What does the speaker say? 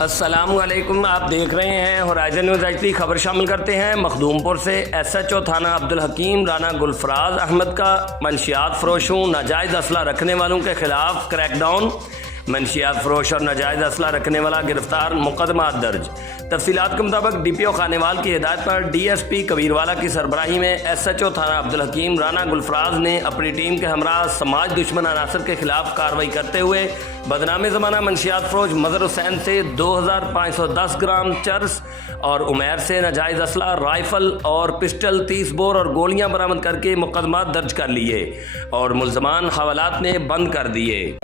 अस्सलामुअलैकुम, आप देख रहे हैं होराइजन न्यूज़ एचडी। खबर शामिल करते हैं मखदूमपुर से। एसएचओ थाना अब्दुल हकीम राना गुलफराज अहमद का मनशियात फरोशों नाजायज़ असला रखने वालों के खिलाफ क्रैकडाउन। मनशियात फरोश और नाजायज़ असला रखने वाला गिरफ्तार, मुकदमा दर्ज। तफसीलात के मुताबिक डीपीओ खानेवाल की हिदायत पर डीएसपी कबीरवाला की सरबराही में एसएचओ थाना अब्दुल हकीम राना गुलफराज ने अपनी टीम के हमरा समाज दुश्मन अनासर के खिलाफ कार्रवाई करते हुए बदनामी ज़माना मनशियात फरोश मजहर हुसैन से 2510 ग्राम चर्स और उमैर से नाजायज़ असला, राइफल और पिस्टल, 30 बोर और गोलियां बरामद करके मुकदमा दर्ज कर लिए और मुल्ज़मान हवालात में बंद कर दिए।